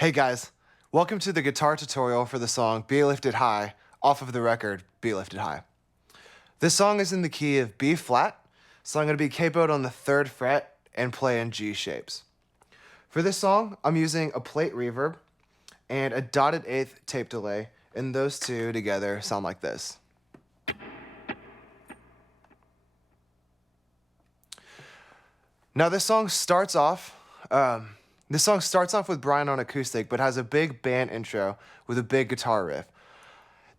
Hey guys, welcome to the guitar tutorial for the song Be Lifted High off of the record Be Lifted High. This song is in the key of B flat, so I'm going to be capoed on the 3rd fret and play in G shapes. For this song, I'm using a plate reverb and a dotted 8th tape delay, and those two together sound like this. Now this song starts off with Brian on acoustic, but has a big band intro with a big guitar riff.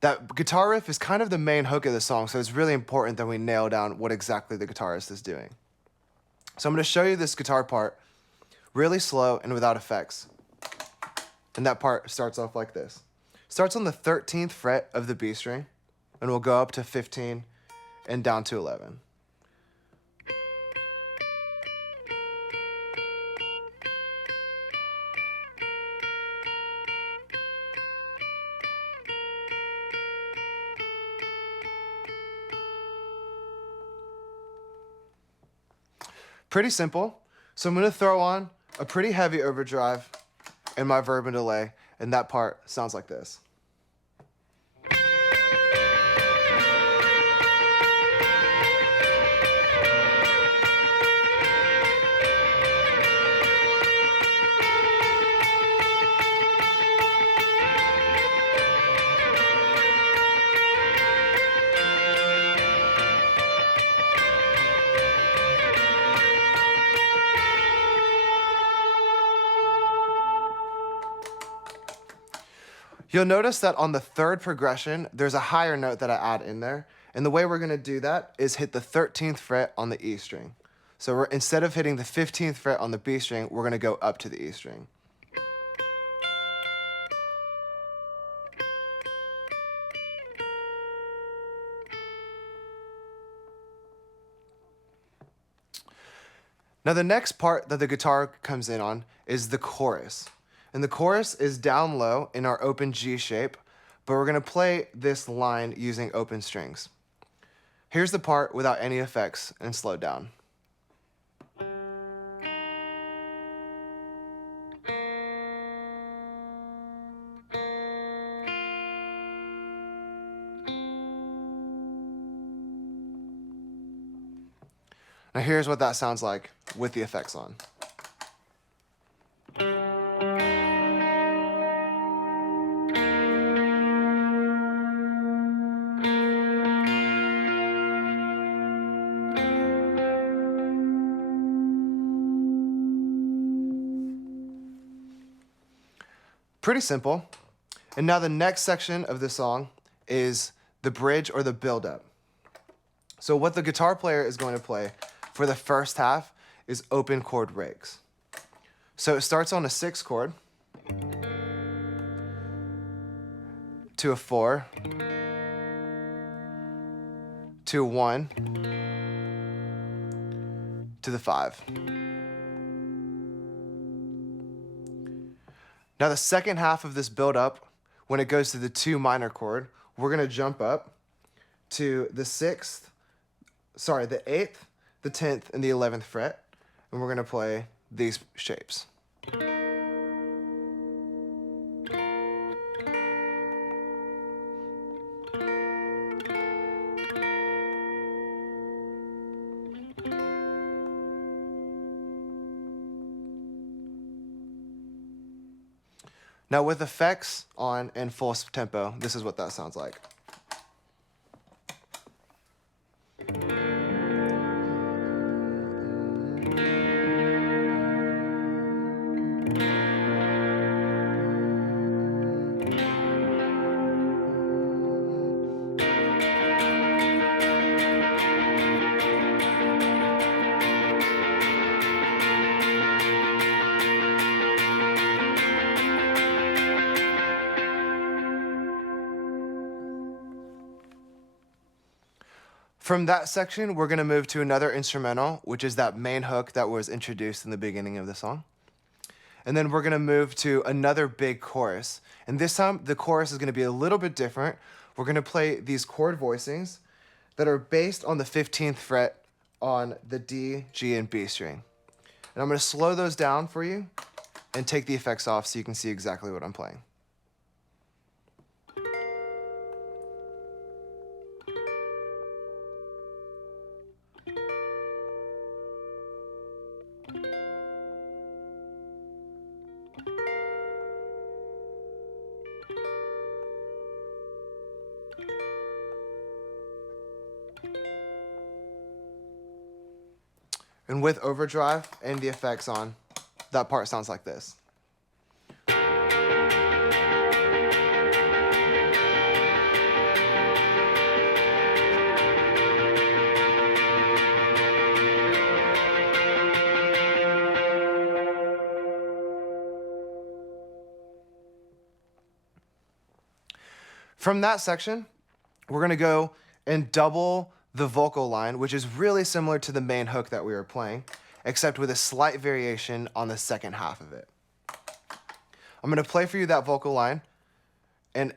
That guitar riff is kind of the main hook of the song, so it's really important that we nail down what exactly the guitarist is doing. So I'm going to show you this guitar part really slow and without effects. And that part starts off like this. Starts on the 13th fret of the B string, and we'll go up to 15 and down to 11. Pretty simple. So I'm going to throw on a pretty heavy overdrive and my verb and delay, and that part sounds like this. You'll notice that on the 3rd progression, there's a higher note that I add in there. And the way we're going to do that is hit the 13th fret on the E string. So instead of hitting the 15th fret on the B string, we're going to go up to the E string. Now the next part that the guitar comes in on is the chorus. And the chorus is down low in our open G shape, but we're going to play this line using open strings. Here's the part without any effects and slowed down. Now here's what that sounds like with the effects on. Pretty simple. And now the next section of the song is the bridge or the build-up. So what the guitar player is going to play for the first half is open chord breaks. So it starts on a 6 chord to a 4 to a 1 to the 5. Now the second half of this build-up, when it goes to the 2 minor chord, we're going to jump up to the 8th, the 10th, and the 11th fret, and we're going to play these shapes. Now with effects on and full tempo, this is what that sounds like. From that section, we're going to move to another instrumental, which is that main hook that was introduced in the beginning of the song. And then we're going to move to another big chorus. And this time, the chorus is going to be a little bit different. We're going to play these chord voicings that are based on the 15th fret on the D, G, and B string. And I'm going to slow those down for you and take the effects off so you can see exactly what I'm playing. And with overdrive and the effects on, that part sounds like this. From that section, we're going to go and double the vocal line, which is really similar to the main hook that we were playing, except with a slight variation on the second half of it. I'm going to play for you that vocal line and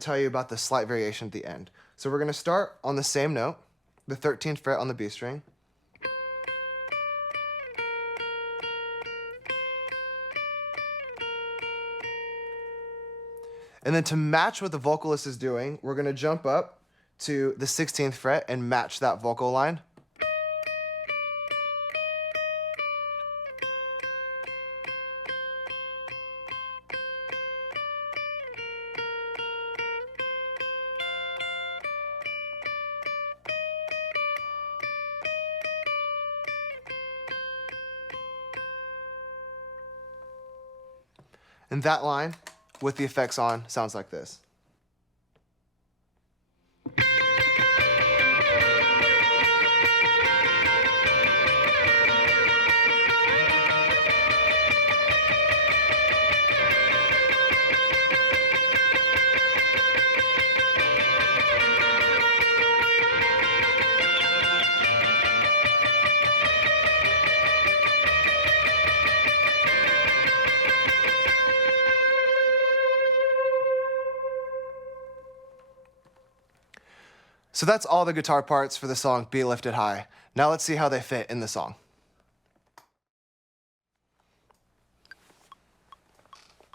tell you about the slight variation at the end. So we're going to start on the same note, the 13th fret on the B string. And then to match what the vocalist is doing, we're going to jump up to the 16th fret and match that vocal line. And that line, with the effects on, sounds like this. So that's all the guitar parts for the song Be Lifted High. Now let's see how they fit in the song.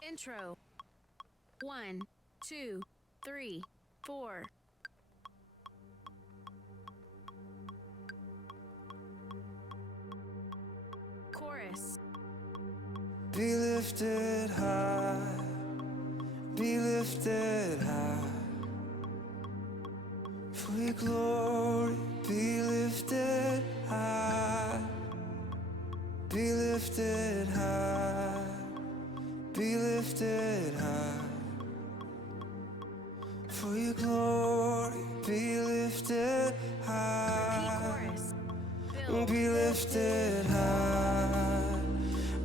Intro. 1, 2, 3, 4. Chorus. Be lifted high, be lifted high. For your glory, be lifted high, be lifted high, be lifted high. For your glory, be lifted high, Chorus. be lifted high,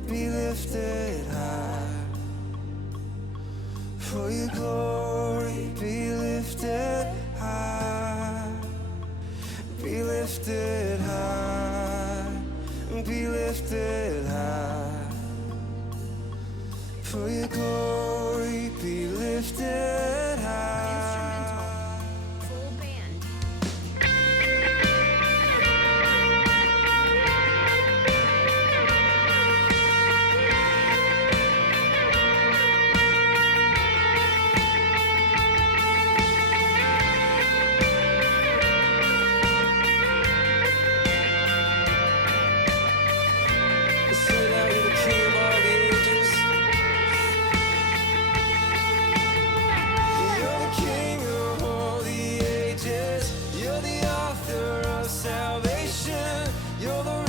be lifted high. For your glory, be lifted high, be lifted high, be lifted high. For your glory, be lifted high. Instrumental. Full band. Say now you're the King of all the ages. You're the King of all the ages. You're the author of salvation. You're the